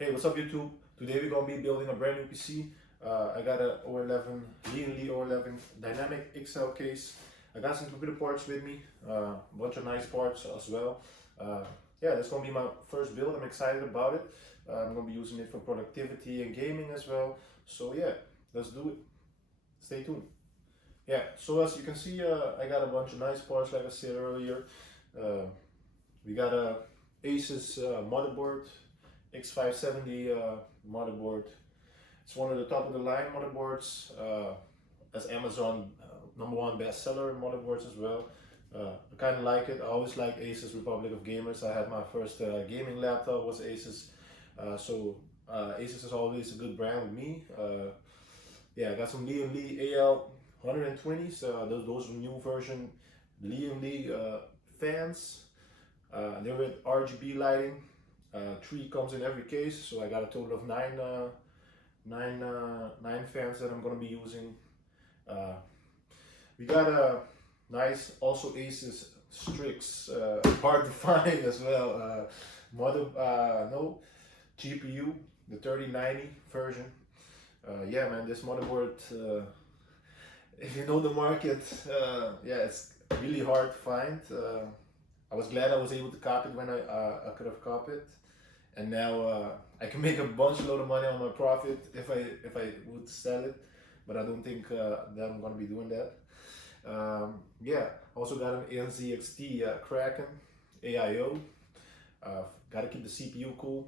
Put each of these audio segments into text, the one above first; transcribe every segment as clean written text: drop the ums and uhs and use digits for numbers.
Hey, what's up YouTube? Today we're gonna be building a brand new PC. I got a O11 Lian-li O11 dynamic XL case. I got some computer parts with me, a bunch of nice parts as well. Yeah, that's gonna be my first build. I'm excited about it. I'm gonna be using it for productivity and gaming as well. So yeah, let's do it. Stay tuned. Yeah, so as you can see, I got a bunch of nice parts like I said earlier. We got a Asus motherboard, X570 motherboard. It's one of the top of the line motherboards, as Amazon #1 bestseller motherboards as well. I kind of like it. I always like Asus Republic of Gamers. I had my first gaming laptop was Asus, so Asus is always a good brand with me. Yeah, I got some Lian-li AL120s. Those are new version Lian-li fans. They're with RGB lighting. 3 comes in every case, so I got a total of nine fans that I'm gonna be using. We got a nice also Asus Strix, hard to find as well. GPU, the 3090 version. Yeah, man, this motherboard. If you know the market, yeah, it's really hard to find. I was glad I was able to copy it when I could have copied, and now I can make a bunch load of money on my profit if I would sell it, but I don't think that I'm gonna be doing that. Yeah, also got an NZXT Kraken AIO. Got to keep the CPU cool.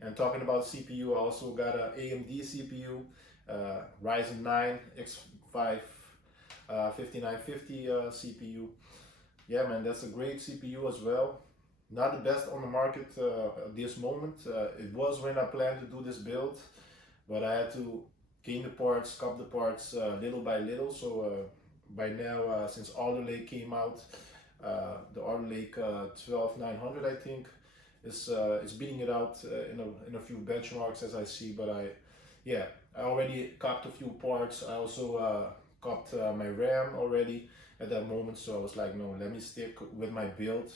And talking about CPU, I also got an AMD CPU, Ryzen 9 X570 CPU. Yeah, man, that's a great CPU as well. Not the best on the market at this moment. It was when I planned to do this build, but I had to gain the parts, cop the parts little by little. So by now, since Alder Lake came out, the Alder Lake 12900, I think, is beating it out in a few benchmarks as I see. But I already copped a few parts. I also copped my RAM already at that moment, so I was like, no, let me stick with my build.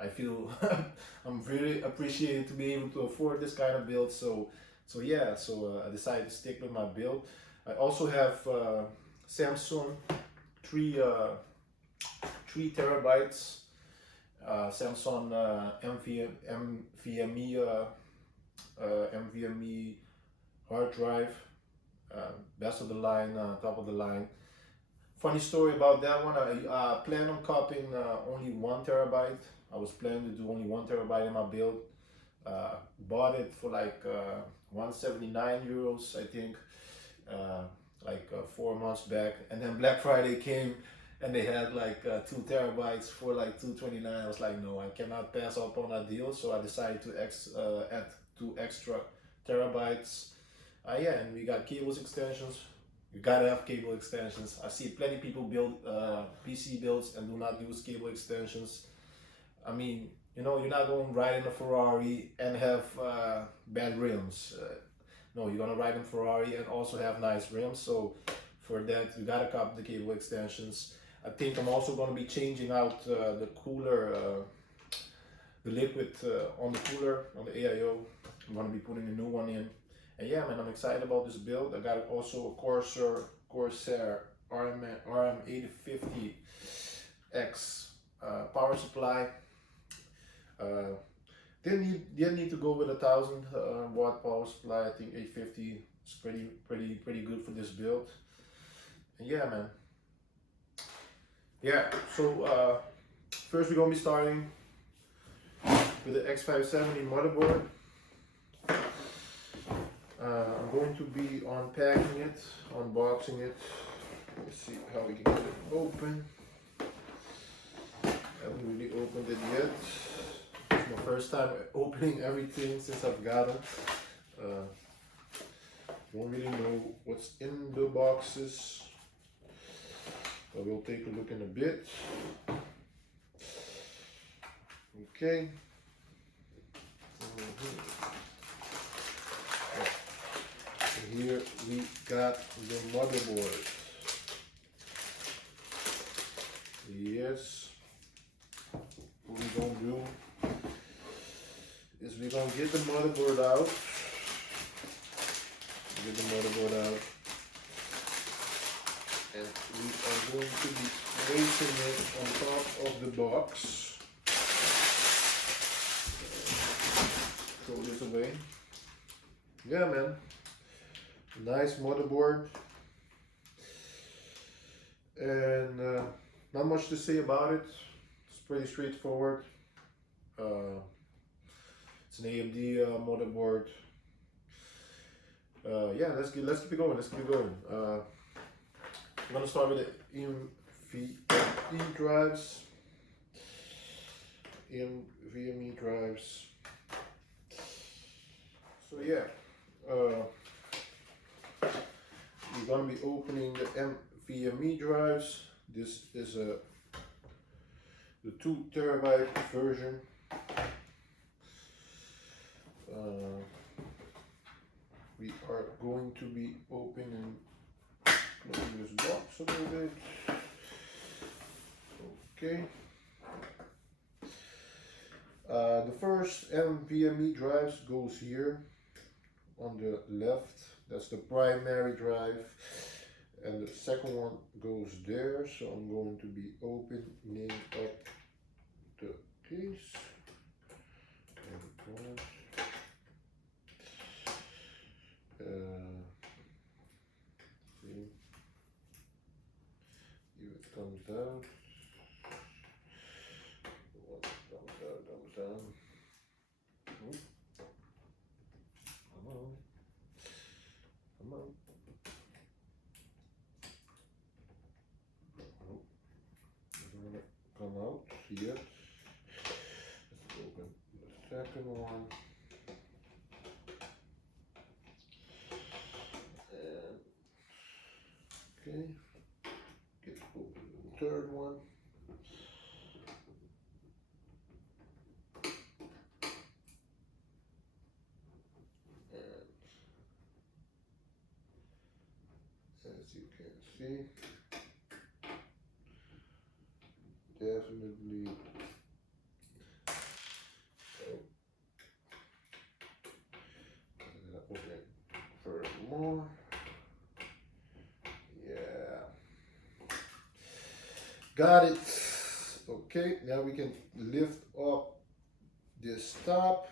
I feel I'm very appreciated to be able to afford this kind of build. So yeah, I decided to stick with my build. I also have Samsung 3 terabytes Samsung NVMe hard drive, best of the line, top of the line. Funny story about that one. I plan on copying only 1 terabyte. I was planning to do only 1 terabyte in my build. Bought it for like 179 euros, I think, like 4 months back. And then Black Friday came and they had like 2 terabytes for like 229. I was like, no, I cannot pass up on that deal. So I decided to add 2 extra terabytes. Yeah, and we got cables extensions. You gotta have cable extensions. I see plenty of people build PC builds and do not use cable extensions. I mean, you know, you're not going to ride in a Ferrari and have bad rims. No, you're gonna ride in Ferrari and also have nice rims. So for that, you gotta cop the cable extensions. I think I'm also gonna be changing out the cooler, the liquid on the cooler, on the AIO. I'm gonna be putting a new one in. And yeah, man, I'm excited about this build. I got also a Corsair RM850X power supply. Didn't need to go with 1000 watt power supply. I think 850 is pretty good for this build. And yeah, man. Yeah, so first we're gonna be starting with the X570 motherboard. I'm going to be unpacking it, unboxing it. Let's see how we can get it open. Haven't really opened it yet. It's my first time opening everything since I've got it. Don't really know what's in the boxes, but we'll take a look in a bit. Okay. Here we got the motherboard. Yes. What we're gonna do is we're gonna get the motherboard out. Get the motherboard out. And we are going to be placing it on top of the box. Throw this away. Yeah, man. Nice motherboard. And not much to say about it. It's pretty straightforward. It's an AMD motherboard. Yeah, let's keep it going. Let's keep it going. I'm gonna start with the NVMe drives. NVMe drives. So yeah, we're gonna be opening the NVMe drives. This is the 2 terabyte version. We are going to be opening this box a little bit. Okay. The first NVMe drives goes here on the left. That's the primary drive. And the second one goes there. So I'm going to be opening up the case. And see if it comes down. Comes down. Oh. Come on. Come on. Oh. Doesn't want to come out yet. Let's open the second one. Okay, get open the third one. And as you can see, definitely okay, furthermore. Got it. Okay, now we can lift up this top.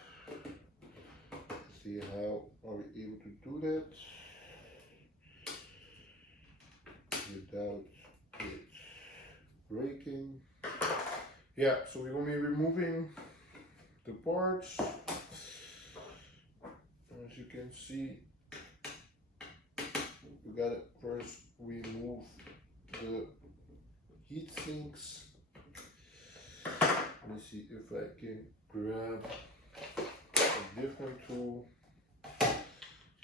See how are we able to do that without it breaking. Yeah, so we're going to be removing the parts. As you can see, we got to first remove the heat sinks. Let me see if I can grab a different tool,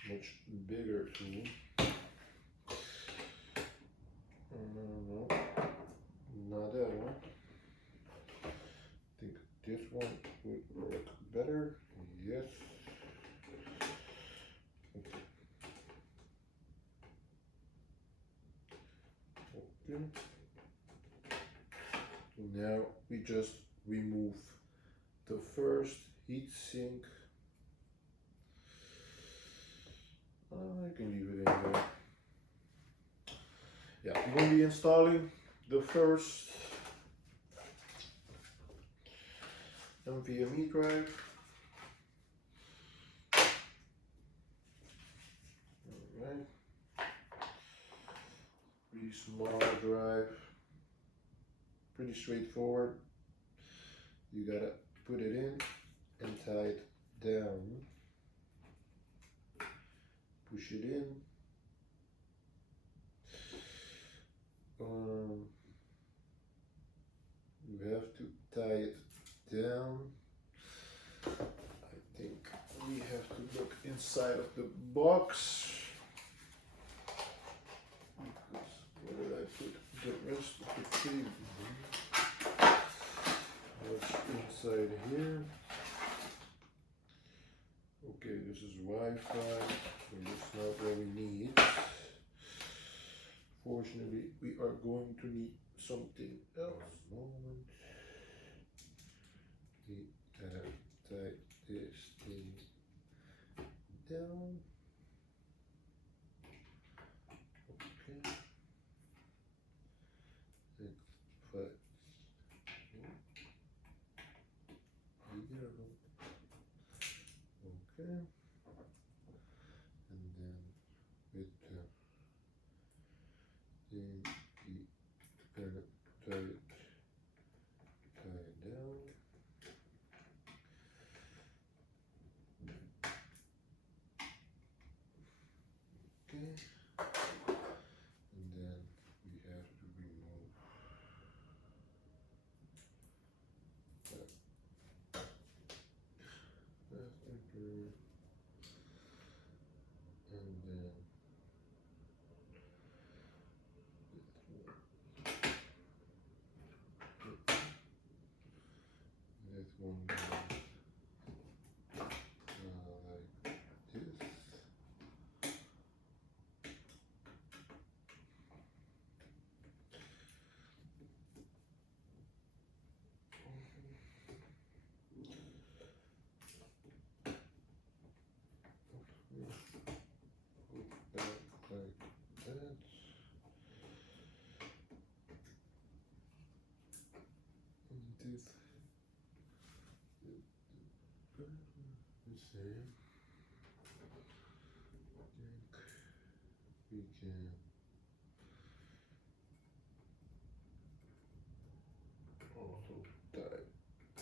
much bigger tool. No, not that one. I think this one would work better. Yes. Okay. Okay. Now we just remove the first heat sink. I can leave it in there. Yeah, we're going to be installing the first NVMe drive. Alright. Pretty small drive. Pretty straightforward. You gotta put it in and tie it down. Push it in. You have to tie it down. I think we have to look inside of the box. Where did I put the rest of the cable? What's inside here? Okay, this is Wi-Fi, so that's not what we need. Fortunately, we are going to need something else. Moment. We tie this thing down. Okay. But okay. And then with the thing, you gonna tie it down. Okay. And then we have to remove that. And then that one goes like this. We can also tie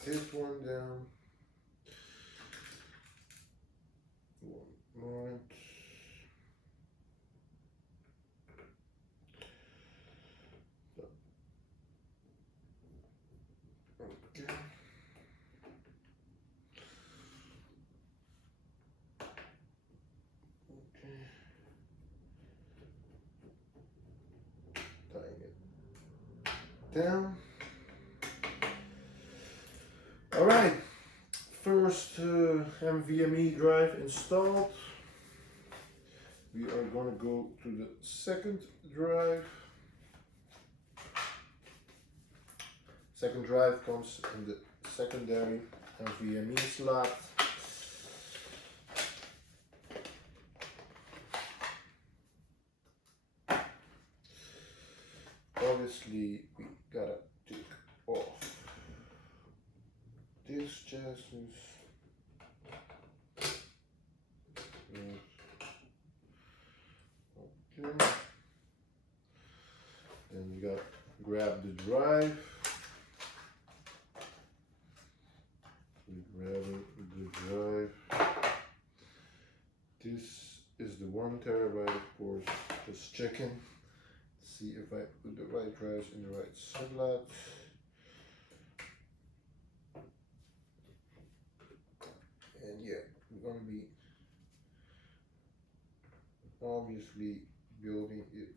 this one down. One moment. Okay. Tying it down. All right, first NVMe drive installed. We are going to go to the second drive. Second drive comes in the secondary NVMe slot. Obviously, we gotta take off this chassis. Okay. Then you gotta grab the drive. We're grabbing the drive. This is the 1 terabyte, of course. Just checking. See if I put the right drives in the right slot. And yeah, we're gonna be obviously building it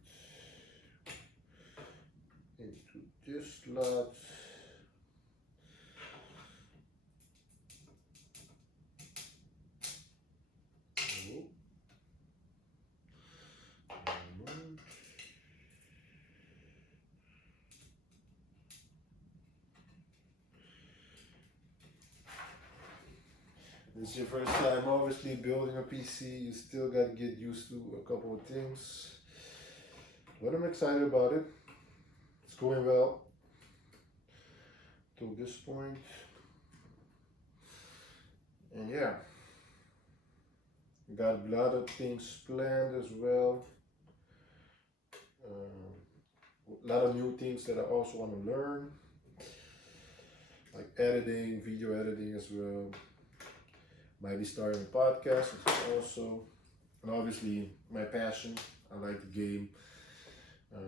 into this slot. This is your first time obviously building a PC, you still got to get used to a couple of things, but I'm excited about it. It's going well to this point, and yeah, got a lot of things planned as well. A lot of new things that I also want to learn, like editing, video editing as well. Might be starting a podcast also, and obviously my passion, I like the game,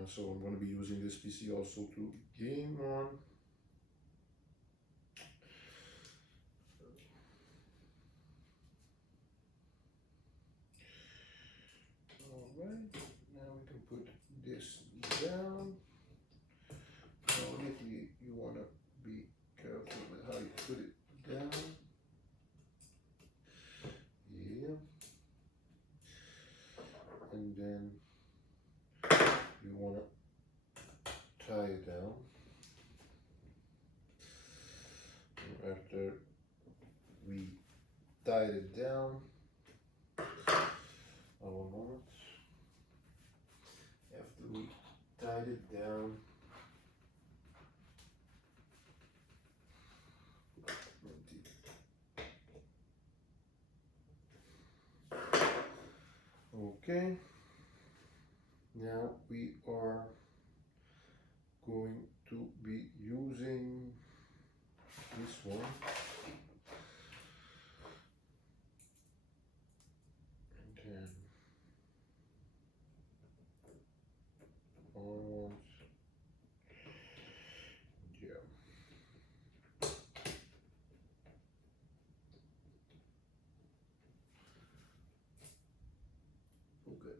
so I'm going to be using this PC also to game on. Alright, now we can put this down. Obviously you want to be careful with how you put it down. And then you want to tie it down. And after we tied it down. One moment. After we tied it down, okay, now we are going to be using this one. And then on, yeah. Okay.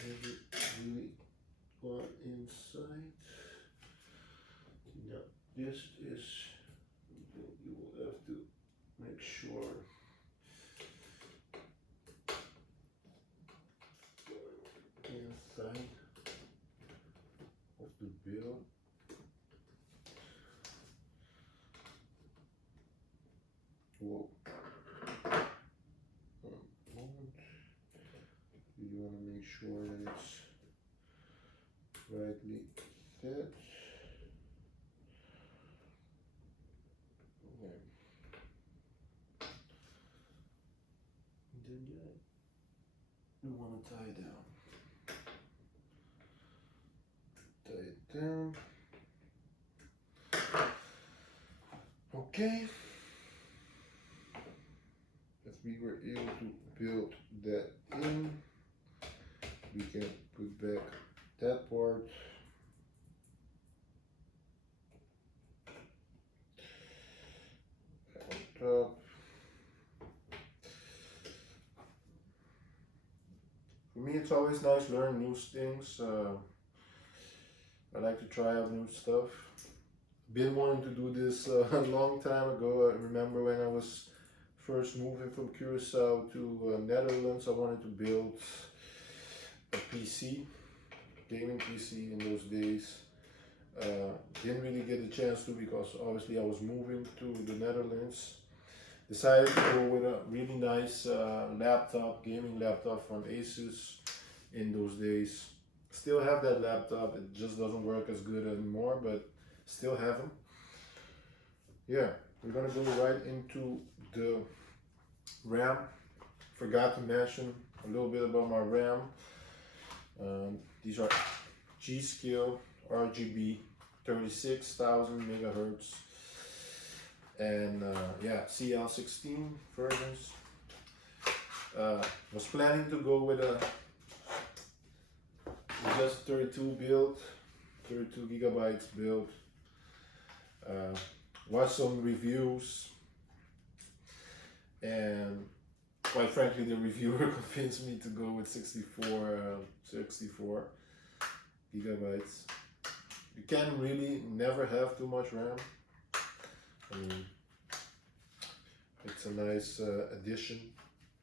Have it really on inside. Now this is, you will have to make sure inside of the build. Whoa. One moment. You want to make sure that it's rightly set. Okay. And then you want to tie it down. Tie it down. Okay. If we were able to build that in, we can put back that part. On top. For me, it's always nice learning new things. I like to try out new stuff. Been wanting to do this a long time ago. I remember when I was first moving from Curacao to Netherlands, I wanted to build a PC, gaming PC in those days. Didn't really get the chance to because obviously I was moving to the Netherlands. Decided to go with a really nice laptop, gaming laptop from Asus in those days. Still have that laptop, it just doesn't work as good anymore, but still have them. Yeah, we're gonna go right into the RAM. Forgot to mention a little bit about my RAM. These are G.Skill RGB 36,000 megahertz and yeah, CL16 versions. Was planning to go with a just 32 build, 32 gigabytes build. Watched some reviews, and quite frankly, the reviewer convinced me to go with 64 gigabytes. You can really never have too much RAM. I mean, it's a nice addition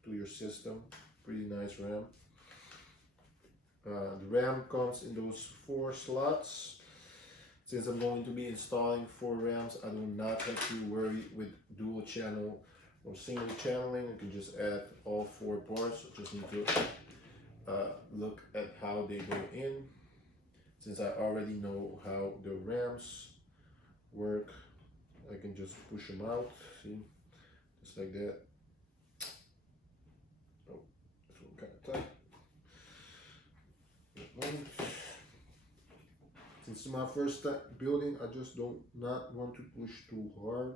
to your system. Pretty nice RAM. The RAM comes in those 4 slots. Since I'm going to be installing 4 RAMs, I do not have to worry with dual channel or single channeling. I can just add all 4 parts. I just need to look at how they go in. Since I already know how the RAMs work, I can just push them out. See, just like that. Oh, this one kind of tight. Since it's my first time building, I just don't not want to push too hard.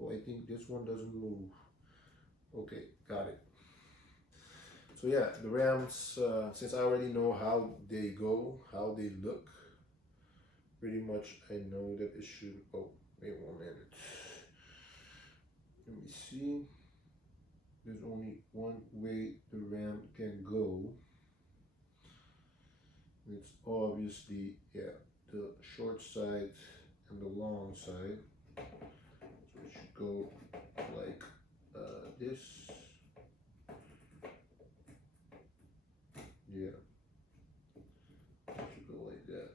Oh, I think this one doesn't move. Okay, got it. So yeah, the RAMs, since I already know how they go, how they look, pretty much I know that it should, oh, wait 1 minute. Let me see. There's only one way the RAM can go. It's obviously, yeah, the short side and the long side. So it should go like this. Yeah, it should go like that.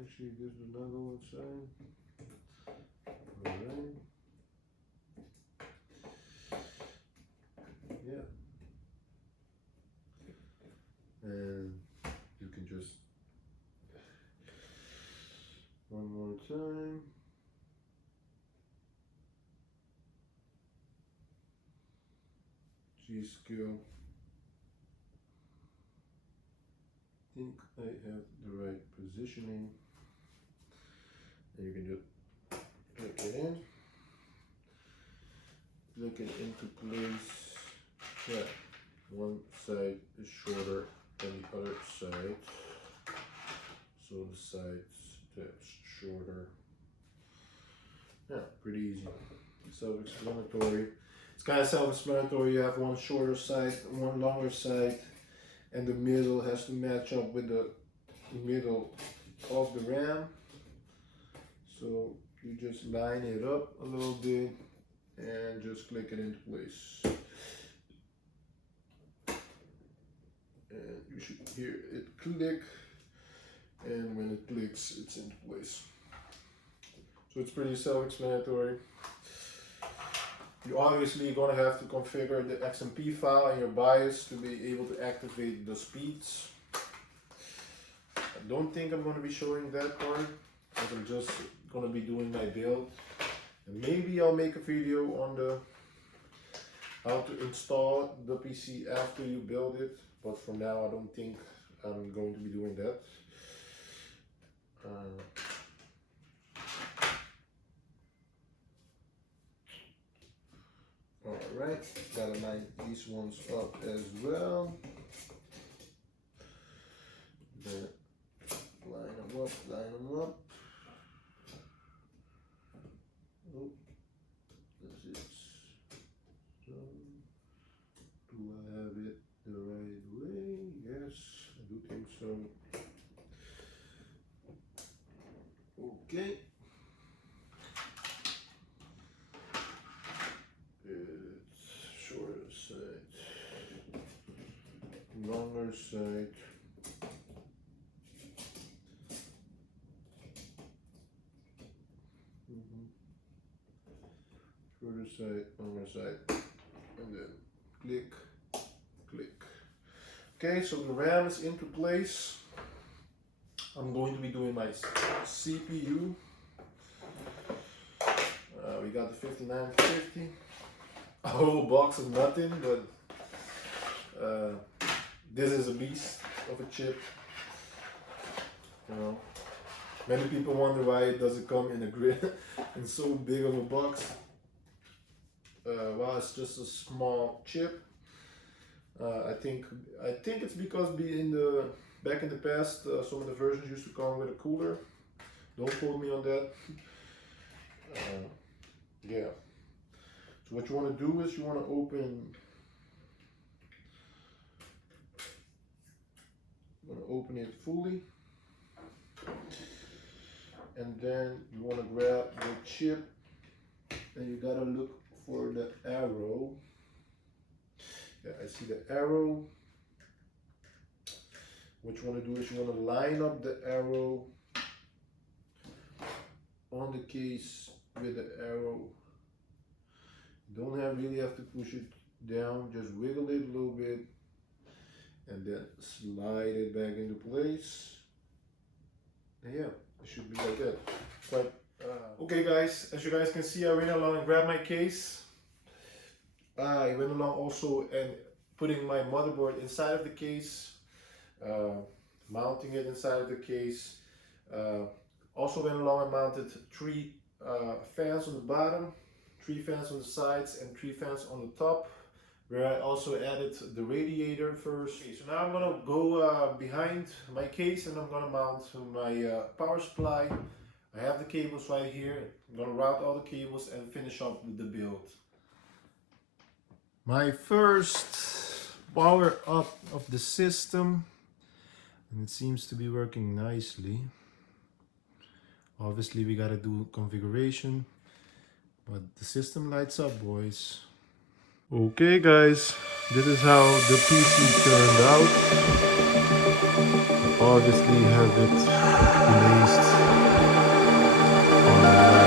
Actually, this is another one side. Alright. G.Skill. I think I have the right positioning. And you can just click it in. Click it into place. Yeah, one side is shorter than the other side. So the sides that's shorter. Yeah, pretty easy. Self-explanatory. It's kind of self-explanatory. You have one shorter side, one longer side, and the middle has to match up with the middle of the RAM. So you just line it up a little bit and just click it into place. And you should hear it click, and when it clicks, it's into place. So it's pretty self-explanatory. You're obviously going to have to configure the XMP file and your BIOS to be able to activate the speeds. I don't think I'm going to be showing that part, because I'm just going to be doing my build. And maybe I'll make a video on the how to install the PC after you build it, but for now I don't think I'm going to be doing that. Alright, gotta line these ones up as well. Then line them up, line them up. Oh, this is done. Do I have it the right way? Yes, I do think so. Okay. Shorter side, longer side. Shorter side, longer side, and then click, click. Okay, so the RAM is into place. I'm going to be doing my CPU. We got the 5950. A whole box of nothing, but this is a beast of a chip. You know, many people wonder why it doesn't come in a grid in so big of a box. Well, it's just a small chip. I think it's because back in the past, some of the versions used to come with a cooler. Don't quote me on that. Yeah. So what you want to do is you want to open it fully, and then you want to grab the chip, and you gotta look for the arrow. Yeah, I see the arrow. What you want to do is you want to line up the arrow on the case with the arrow. You don't really have to push it down, just wiggle it a little bit and then slide it back into place. And yeah, it should be like that. Quite okay guys, as you guys can see, I went along and grabbed my case. I went along also and putting my motherboard inside of the case, mounting it inside of the case. Also went along and mounted 3 fans on the bottom, 3 fans on the sides, and 3 fans on the top, where I also added the radiator first. Okay, so now I'm gonna go behind my case and I'm gonna mount my power supply. I have the cables right here. I'm gonna route all the cables and finish up with the build. My first power up of the system, and it seems to be working nicely. Obviously we gotta do configuration, but the system lights up, boys. Okay guys, this is how the PC turned out. Obviously have it placed on the